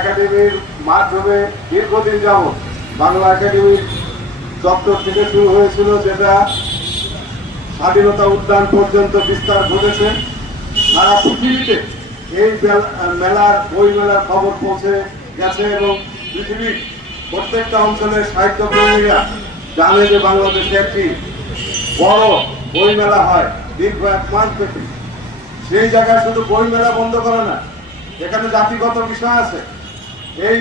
একাডেমির মাধ্যমে দীর্ঘদিন যাবত বাংলা একাডেমির দপ্তর থেকে শুরু হয়েছিল, যেটা স্বাধীনতা উদ্যান পর্যন্ত বিস্তার ঘটেছে। সারা পৃথিবীতে এই মেলার বই মেলার খবর পৌঁছে গেছে এবং পৃথিবীর প্রত্যেকটা অঞ্চলের সাহিত্য প্রেমীরা জানে যে বাংলাদেশে একটি বড় বই মেলা হয় দীর্ঘ 1 মাস ব্যাপী। সেই জায়গায় শুধু বই মেলা বন্ধ করে না, এখানে জাতিগত বিষয় আছে। এই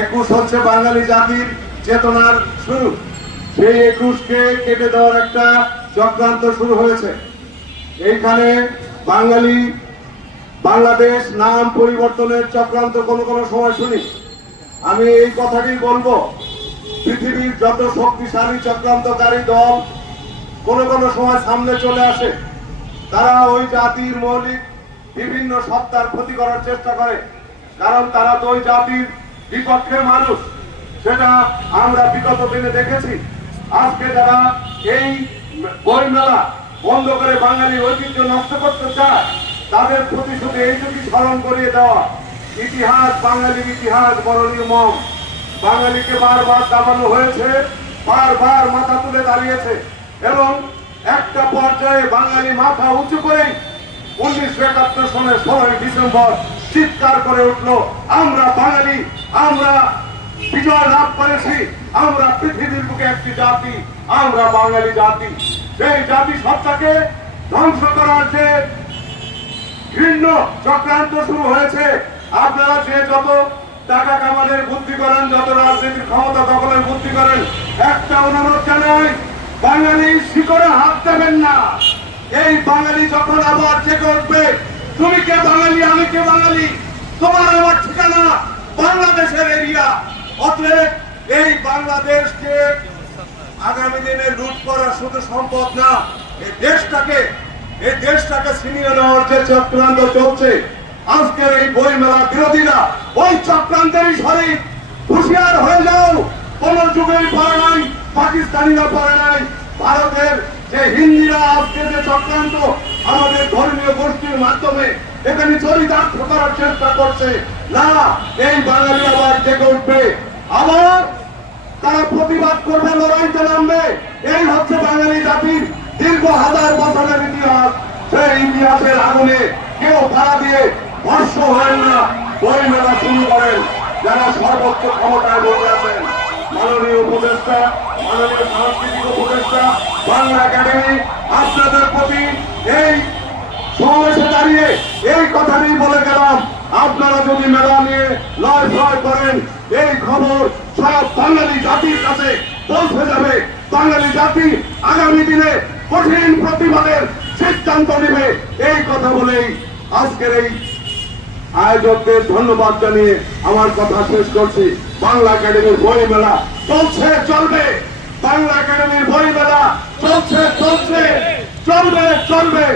21 হচ্ছে বাঙালি জাতির চেতনার শুরু। সেই 21কে কেটে দেওয়ার একটা চক্রান্ত শুরু হয়েছে। এইখানে বাংলাদেশ নাম পরিবর্তনের চক্রান্ত কোনো কোনো সময় শুনি। আমি এই কথাটি বলবো, পৃথিবীর যত শক্তিশালী চক্রান্তকারী দল কোনো কোনো সময় সামনে চলে আসে, তারা ওই জাতির মৌলিক বিভিন্ন সত্তার ক্ষতি করার চেষ্টা করে, কারণ তারা তো ওই জাতির বিপক্ষের মানুষ। সেটা আমরা বিগত দিনে দেখেছি। আজকে যারা এই বই মেলা বন্ধ করে বাঙালি ঐতিহ্য নষ্ট করতে চায়, তাদের প্রতিশোধে এইটুকু স্মরণ করিয়ে দেওয়া, ইতিহাস বাঙালির ইতিহাস বড় নির্মম। বাঙালিকে বারবার দাবানো হয়েছে, বারবার মাথা তুলে দাঁড়িয়েছে এবং একটা পর্যায়ে বাঙালি মাথা উঁচু করেই 1971 সনের 16 ডিসেম্বর চিৎকার করে উঠলো, আমরা বাঙালি, আমরা বিজয় লাভ করেছি, আমরা পৃথিবীর বুকে একটি জাতি, আমরা বাঙালি জাতি। সেই জাতি সত্তাকে ধ্বংস করার যে ঘৃণ্য চক্রান্ত শুরু হয়েছে, আপনারা যে যত টাকা কামানোর বুদ্ধি করেন, যত রাজনীতির ক্ষমতা দখলের বুদ্ধি করেন, একটা অনুরোধ জানাই, বাঙালি শিকড়ে হাত দেবেন না। এই বাঙালি যখন আবার জেগে উঠবে, তুমি কে বাঙালি, আমি কে বাঙালি, তোমার আমার ঠিকানা বাংলাদেশের এরিয়া। অতএব এই বাংলাদেশকে আগামী দিনে লুট করা শুধু সম্ভব না, এই দেশটাকে ছিনিয়ে নেওয়ার যে চক্রান্ত চলছে, আজকের এই বই মেলা বিরোধীরা ওই চক্রান্তেরই শরীর। হুঁশিয়ার হয়ে যাও, কোন যুগেই পারে নাই, পাকিস্তানিরা পারে নাই, ভারতের যে হিন্দিরা আজকে যে চক্রান্ত আমাদের ধর্মীয় গোষ্ঠীর মাধ্যমে এখানে চরিতার্থ করার চেষ্টা করছে, না, এই বাঙালি আবার জেগে উঠবে, আবার তারা প্রতিবাদ করবে, লড়াইতে নামবে। এই হচ্ছে বাঙালি জাতির দীর্ঘ হাজার বছরের ইতিহাস। সেই ইতিহাসের আগুনে কেউ ভাড়া দিয়ে ভস্ম হয় না। বই মেলা শুরু করেন যারা সর্বোচ্চ ক্ষমতায় বসে আছেন, মাননীয় উপদেষ্টা, মাননীয় সাংস্কৃতিক উপদেষ্টা, বাংলা একাডেমি, আপনাদের প্রতি এই সমাবেশে দাঁড়িয়ে এই কথাটি বলে গেলাম, আপনারা যদি মেলা নিয়ে লয় ভয় করেন, এই খবর সব বাঙালি জাতির কাছে পৌঁছে যাবে। বাঙালি জাতি আগামী দিনে কঠিন প্রতিবাদের সিদ্ধান্ত নেবে। এই কথা বলেই আজকের এই আয়োজকদের ধন্যবাদ জানিয়ে আমার কথা শেষ করছি। বাংলা একাডেমির বই মেলা চলছে, চলবে। বাংলা একাডেমির বই মেলা চলছে, চলবে।